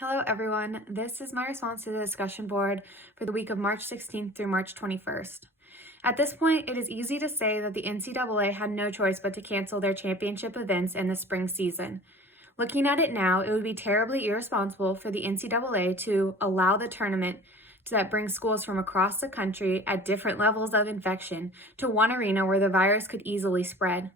Hello everyone, this is my response to the discussion board for the week of March 16th through March 21st. At this point, it is easy to say that the NCAA had no choice but to cancel their championship events in the spring season. Looking at it now, it would be terribly irresponsible for the NCAA to allow the tournament that brings schools from across the country at different levels of infection to one arena where the virus could easily spread.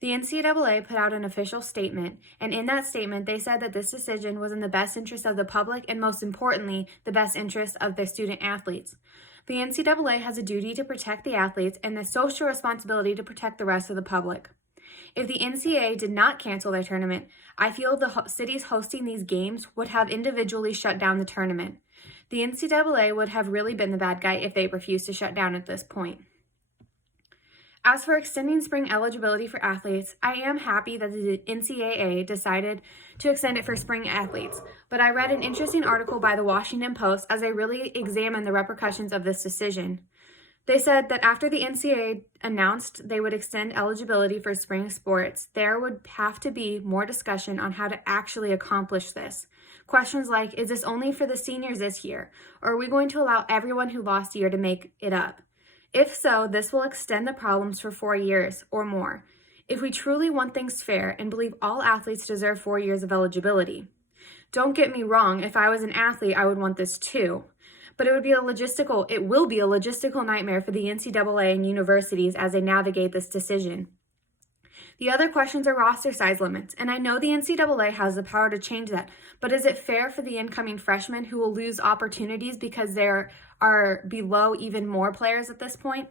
The NCAA put out an official statement, and in that statement, they said that this decision was in the best interest of the public and, most importantly, the best interest of their student athletes. The NCAA has a duty to protect the athletes and the social responsibility to protect the rest of the public. If the NCAA did not cancel their tournament, I feel the cities hosting these games would have individually shut down the tournament. The NCAA would have really been the bad guy if they refused to shut down at this point. As for extending spring eligibility for athletes, I am happy that the NCAA decided to extend it for spring athletes, but I read an interesting article by the Washington Post as they really examined the repercussions of this decision. They said that after the NCAA announced they would extend eligibility for spring sports, there would have to be more discussion on how to actually accomplish this. Questions like, is this only for the seniors this year, or are we going to allow everyone who lost a year to make it up? If so, this will extend the problems for 4 years or more, if we truly want things fair and believe all athletes deserve 4 years of eligibility. Don't get me wrong, if I was an athlete, I would want this too. But it will be a logistical nightmare for the NCAA and universities as they navigate this decision. The other questions are roster size limits, and I know the NCAA has the power to change that, but is it fair for the incoming freshmen who will lose opportunities because there are below even more players at this point?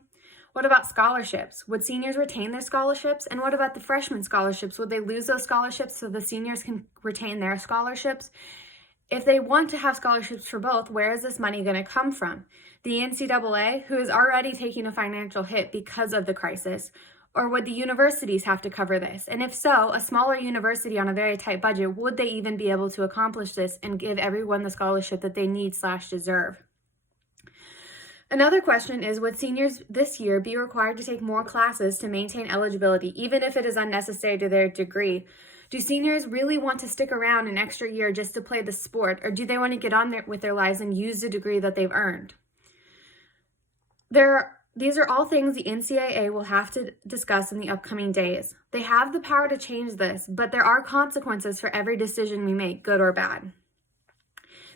What about scholarships? Would seniors retain their scholarships? And what about the freshman scholarships? Would they lose those scholarships so the seniors can retain their scholarships? If they want to have scholarships for both, where is this money going to come from? The NCAA, who is already taking a financial hit because of the crisis, or would the universities have to cover this? And if so, a smaller university on a very tight budget, would they even be able to accomplish this and give everyone the scholarship that they need/deserve? Another question is, would seniors this year be required to take more classes to maintain eligibility, even if it is unnecessary to their degree? Do seniors really want to stick around an extra year just to play the sport, or do they want to get on with their lives and use the degree that they've earned? These are all things the NCAA will have to discuss in the upcoming days. They have the power to change this, but there are consequences for every decision we make, good or bad.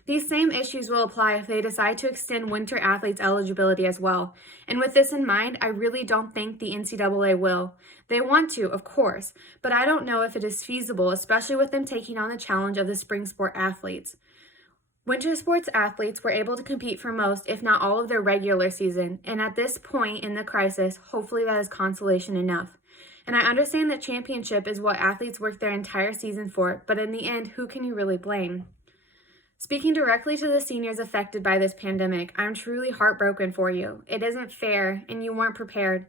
These same issues will apply if they decide to extend winter athletes' eligibility as well. And with this in mind, I really don't think the NCAA will. They want to, of course, but I don't know if it is feasible, especially with them taking on the challenge of the spring sport athletes. Winter sports athletes were able to compete for most, if not all, of their regular season, and at this point in the crisis, hopefully that is consolation enough. And I understand that championship is what athletes work their entire season for, but in the end, who can you really blame? Speaking directly to the seniors affected by this pandemic, I'm truly heartbroken for you. It isn't fair, and you weren't prepared.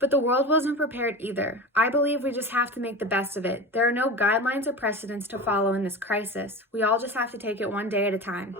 But the world wasn't prepared either. I believe we just have to make the best of it. There are no guidelines or precedents to follow in this crisis. We all just have to take it one day at a time.